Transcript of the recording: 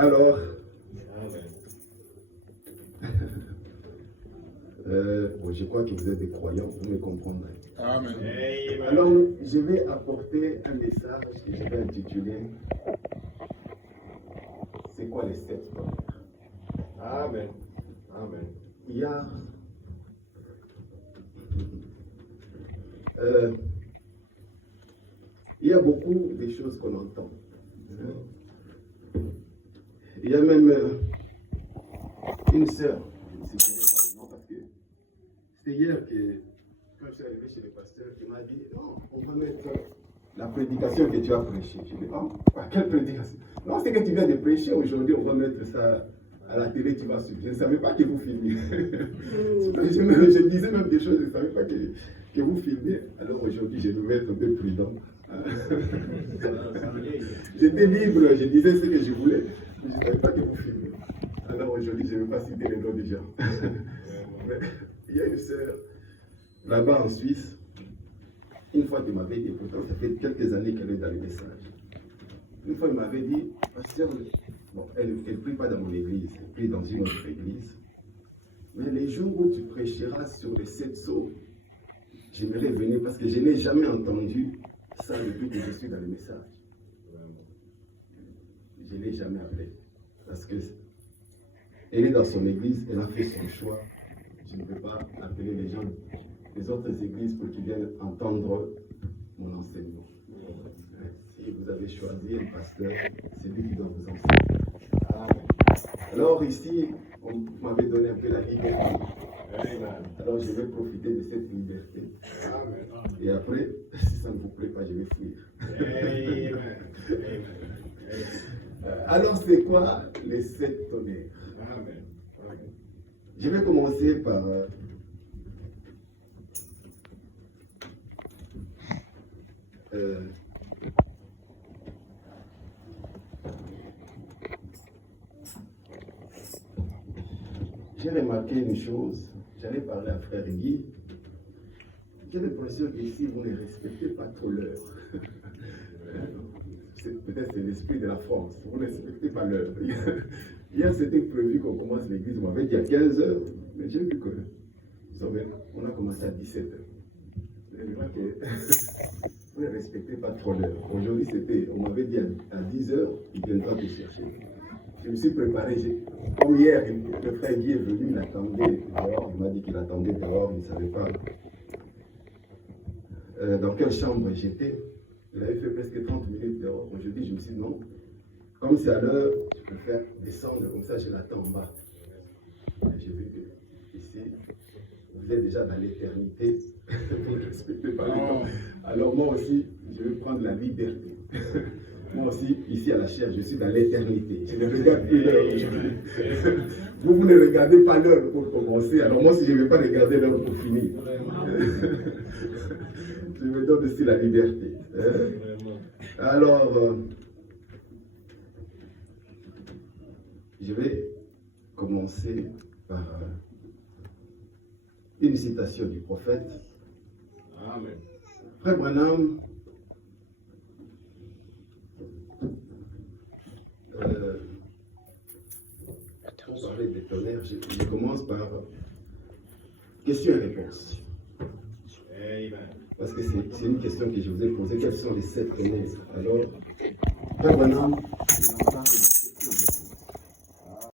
Alors, bon, je crois que vous êtes des croyants, vous me comprendrez. Amen. Alors, je vais apporter un message que je vais intituler c'est quoi les 7 tonnerres? Amen. Amen. Il y a beaucoup de choses qu'on entend. Il y a même une sœur, je ne sais pas le nom parce que c'était hier que, quand je suis arrivé chez le pasteur, qui m'a dit non, on va mettre la prédication que tu as prêchée. Je dis oh, quelle prédication? Non, c'est que tu viens de prêcher aujourd'hui, on va mettre ça à la télé, tu vas suivre. Je ne savais pas que vous filmiez. je disais même des choses, je ne savais pas que vous filmiez. Alors aujourd'hui, je vais me mettre un peu prudent. J'étais libre, je disais ce que je voulais, mais je ne savais pas que vous filmiez. Alors aujourd'hui, je ne vais pas citer les noms des gens. Mais il y a une sœur là-bas en Suisse. Une fois, elle m'avait dit, pourtant, ça fait quelques années qu'elle est dans les messages. Une fois, elle m'avait dit, pasteur, bon, elle ne prie pas dans mon église, elle prie dans une autre église. Mais les jours où tu prêcheras sur les 7 sceaux, j'aimerais venir parce que je n'ai jamais entendu ça depuis que je suis dans les messages. Je ne l'ai jamais appelé. Parce que elle est dans son église, elle a fait son choix. Je ne peux pas appeler les gens des autres églises pour qu'ils viennent entendre mon enseignement. Si vous avez choisi un pasteur, c'est lui qui doit vous enseigner. Alors ici, on m'avait donné un peu la liberté. Alors je vais profiter de cette liberté. Et après, si ça ne vous plaît pas, je vais fuir. Alors c'est quoi les 7 tonnerres? Je vais commencer par j'ai remarqué une chose, j'allais parler à frère Guy. J'ai l'impression qu'ici, vous ne respectez pas trop l'heure. Peut-être c'est l'esprit de la France, vous ne respectez pas l'heure. Hier, c'était prévu qu'on commence l'église, on m'avait dit à 15 heures, mais j'ai vu que, vous savez, on a commencé à 17 heures. Je vois que vous ne respectez pas trop l'heure. Aujourd'hui, on m'avait dit à 10 heures, il viendra te chercher. Je me suis préparé. Comme hier, le frère Guy est venu, il attendait dehors. Il m'a dit qu'il attendait dehors, il ne savait pas dans quelle chambre j'étais. Il avait fait presque 30 minutes dehors. Aujourd'hui, je me suis dit non. Comme c'est à l'heure, je préfère descendre comme ça, je l'attends en bas. J'ai vu que ici, vous êtes déjà dans l'éternité. Vous ne respectez pas le temps. Alors moi aussi, je vais prendre la liberté. Moi aussi, ici à la chair, je suis dans l'éternité. Je ne regarde plus l'heure. Vous ne regardez pas l'heure pour commencer. Alors moi, si je ne vais pas regarder l'heure pour finir, je me donne aussi la liberté. Alors, je vais commencer par une citation du prophète. Amen. Frère Branham, pour parler des tonnerres, je commence par question et réponse. Amen. Parce que c'est une question que je vous ai posée. Quels sont les 7 tonnerres? Alors, Frère Branham, il en parle